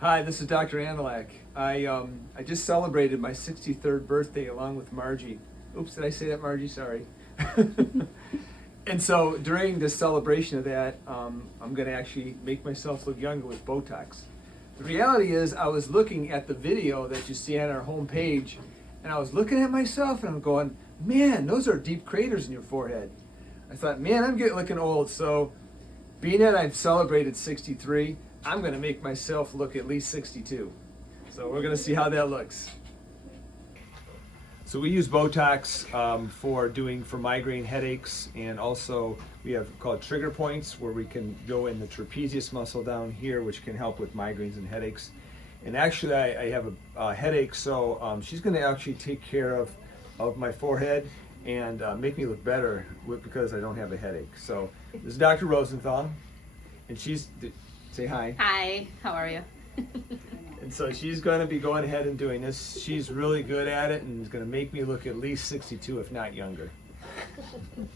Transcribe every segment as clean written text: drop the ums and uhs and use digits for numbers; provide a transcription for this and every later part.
Hi, this is Dr. Anilak. I just celebrated my 63rd birthday along with Margie. Oops, did I say that, Margie? Sorry. And so during this celebration of that, I'm going to actually make myself look younger with Botox. The reality is, I was looking at the video that you see on our homepage, and I was looking at myself, and I'm going, man, those are deep craters in your forehead. I thought, man, I'm getting looking old. So being that I've celebrated 63, I'm going to make myself look at least 62. So we're going to see how that looks. So we use Botox for migraine headaches, and also we have called trigger points where we can go in the trapezius muscle down here, which can help with migraines and headaches. And actually, I have a headache, so she's going to actually take care of my forehead and make me look better because I don't have a headache. So this is Dr. Rosenthal, and say hi. Hi, how are you? And so she's going to be going ahead and doing this. She's really good at it and is going to make me look at least 62, if not younger. All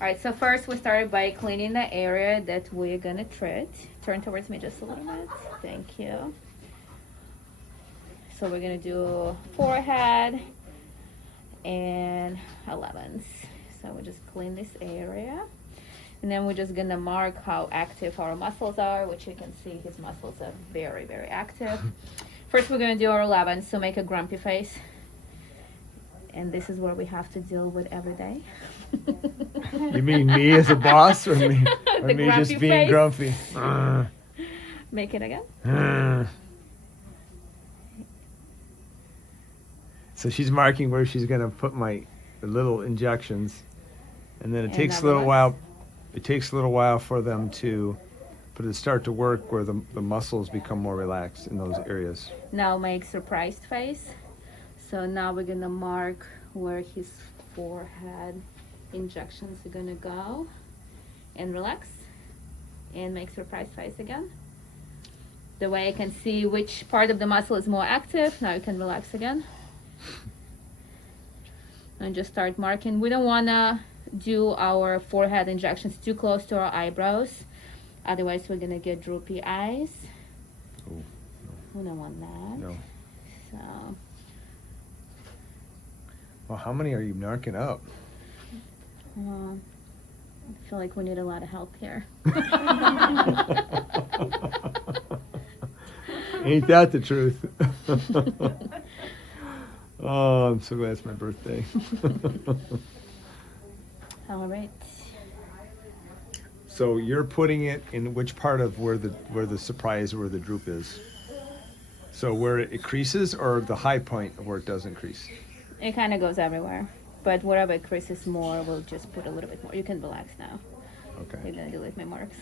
right, so first we started by cleaning the area that we're gonna treat. Turn towards me just a little bit. Thank you. So we're gonna do forehead and 11s. So we just clean this area. And then we're just gonna mark how active our muscles are, which you can see his muscles are very, very active. First we're gonna do our 11s, so make a grumpy face. And this is what we have to deal with every day. You mean me as a boss, or me just being face. grumpy? Make it again. So she's marking where she's gonna put the little injections, and then it takes a Another little one. while. It takes a little while for them to start to work where the muscles become more relaxed in those areas. Now make surprised face. So now we're gonna mark where his forehead injections are gonna go, and relax, and make surprised face again. The way I can see which part of the muscle is more active, now you can relax again. And just start marking. We don't wanna do our forehead injections too close to our eyebrows, otherwise we're gonna get droopy eyes. Oh, We don't want that. no. So Well, how many are you marking up? I feel like we need a lot of help here. Ain't that the truth? Oh, I'm so glad it's my birthday. All right. So you're putting it in which part of where the surprise, where the droop is? So where it creases, or the high point where it doesn't crease? It kind of goes everywhere, but wherever it creases more, we'll just put a little bit more. You can relax now. Okay. You're gonna delete my marks.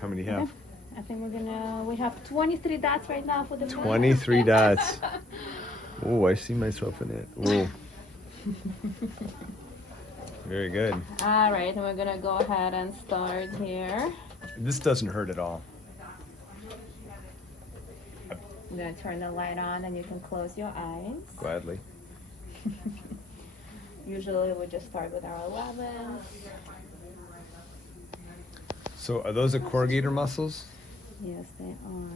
How many do you have? I think we have 23 dots right now for the mark. 23 dots. Oh, I see myself in it. Oh. Very good. All right, and we're gonna go ahead and start here. This doesn't hurt at all. I'm gonna turn the light on and you can close your eyes. Gladly. Usually we just start with our 11s. So are those the corrugator muscles? Yes, they are.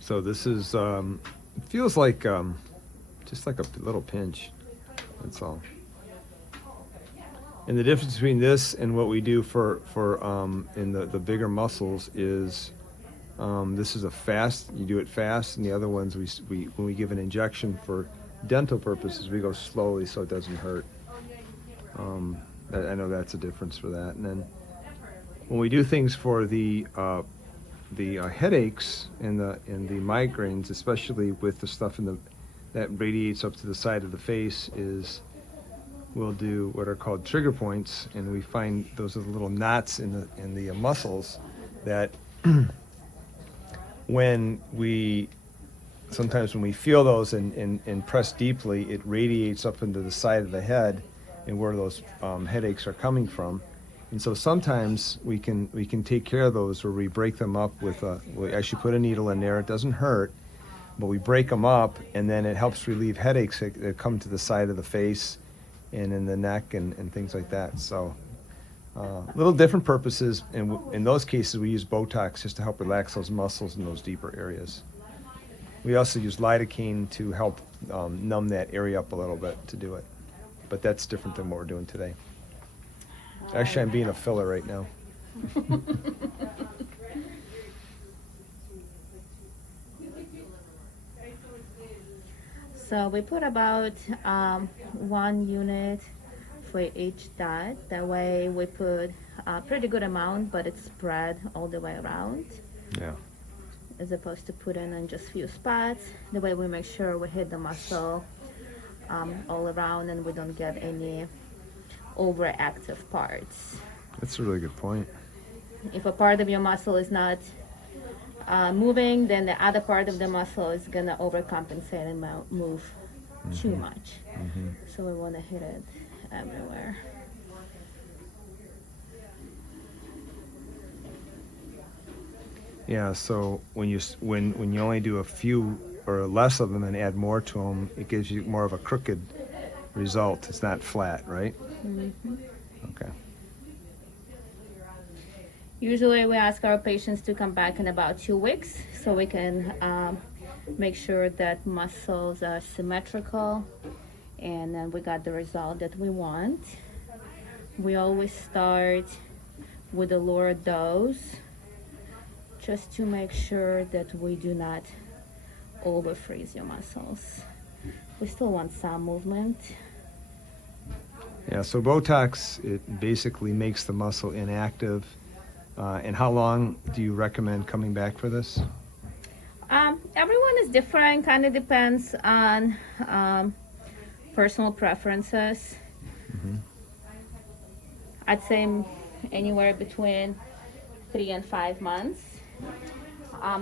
So this is, it feels like just like a little pinch. That's all. And the difference between this and what we do for in the bigger muscles is this is a fast. You do it fast, and the other ones we when we give an injection for dental purposes, we go slowly so it doesn't hurt. I know that's a difference for that. And then when we do things for the headaches and the migraines, especially with the stuff that radiates up to the side of the face, is we'll do what are called trigger points, and we find those are the little knots in the muscles that sometimes when we feel those and press deeply, it radiates up into the side of the head and where those headaches are coming from. And so sometimes we can take care of those where we break them up with we actually put a needle in there. It doesn't hurt, but we break them up, and then it helps relieve headaches that come to the side of the face and in the neck and things like that. So little different purposes. And in those cases, we use Botox just to help relax those muscles in those deeper areas. We also use lidocaine to help numb that area up a little bit to do it. But that's different than what we're doing today. Actually, I'm being a filler right now. So we put about 1 unit for each dot. That way we put a pretty good amount, but it's spread all the way around, Yeah. as opposed to putting in just few spots. The way we make sure we hit the muscle all around and we don't get any overactive parts. That's a really good point. If a part of your muscle is not moving, then the other part of the muscle is gonna overcompensate and move too much. So we want to hit it everywhere. Yeah. So when you only do a few or less of them and add more to them, it gives you more of a crooked result. It's not flat, right? Okay. Usually we ask our patients to come back in about 2 weeks so we can make sure that muscles are symmetrical and then we got the result that we want. We always start with a lower dose just to make sure that we do not over freeze your muscles. We still want some movement. Yeah. So Botox, it basically makes the muscle inactive. And how long do you recommend coming back for this? Everyone is different, kind of depends on personal preferences. I'd say anywhere between 3 and 5 months.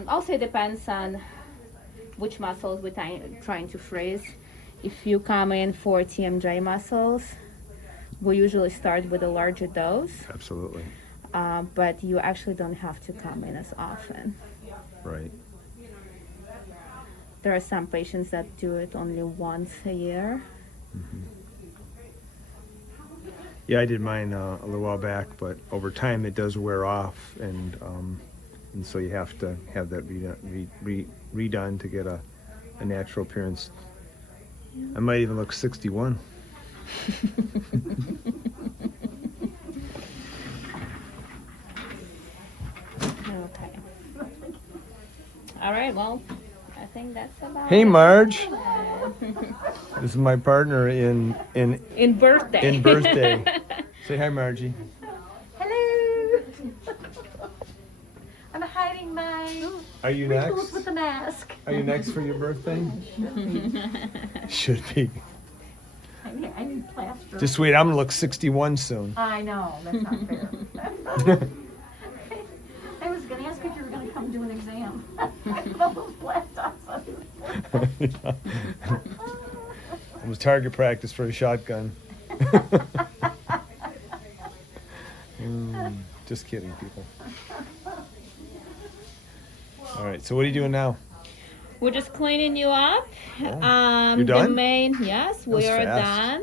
Also it depends on which muscles we're trying to freeze. If you come in for TMJ muscles, we usually start with a larger dose. Absolutely. But you actually don't have to come in as often. Right. There are some patients that do it only once a year. Yeah, I did mine a little while back, but over time it does wear off, and so you have to have that redone to get a natural appearance. I might even look 61. Okay. All right, well, I think that's about Hey, it. Marge. This is my partner in In birthday. birthday. Say hi, Margie. Hello. I'm hiding my Are you wrinkles next? with the mask. Are you next for your birthday? Should be. I need plaster. Just wait, I'm gonna look 61 soon. I know, that's not fair. I was gonna ask if you were gonna come do an exam. All those black dots on your forehead. It was target practice for a shotgun. Just kidding, people. All right, so what are you doing now? We're just cleaning you up. You're The done? yes, we was are fast.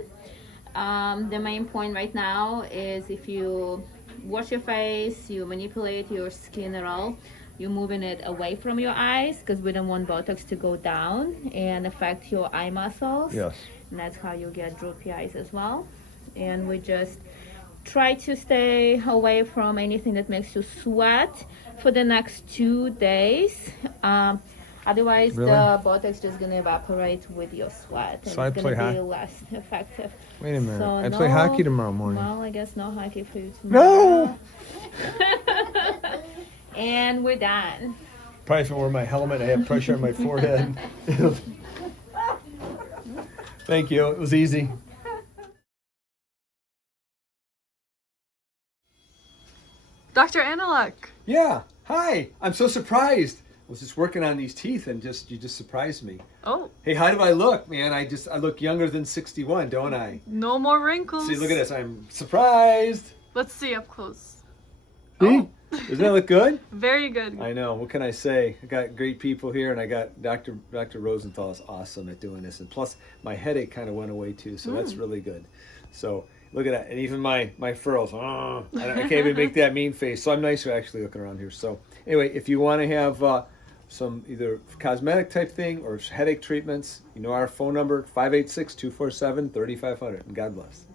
done. The main point right now is if you wash your face, you manipulate your skin at all, you're moving it away from your eyes because we don't want Botox to go down and affect your eye muscles. Yes. And that's how you get droopy eyes as well. And we just try to stay away from anything that makes you sweat for the next 2 days. Otherwise, Really? the Botox just gonna evaporate with your sweat, and So I it's play gonna be hockey. less effective. Wait a minute. So I play hockey tomorrow morning. Well, I guess no hockey for you tomorrow. No! And we're done. Probably if I wear my helmet, I have pressure on my forehead. Thank you. It was easy. Dr. Analuk. Yeah. Hi. I'm so surprised. I was just working on these teeth and you just surprised me. Oh, Hey, how do I look, man? I look younger than 61, don't I? no more wrinkles. See, look at this. I'm surprised. Let's see up close. See? Doesn't that look good? Very good. I know. What can I say? I got great people here, and I got Dr. Rosenthal is awesome at doing this, and plus my headache kind of went away too, so that's really good. So look at that, and even my furrows. I can't even make that mean face. So I'm nicer actually looking around here. So anyway, if you want to have some either cosmetic type thing or headache treatments, you know our phone number 586-247-3500. And God bless.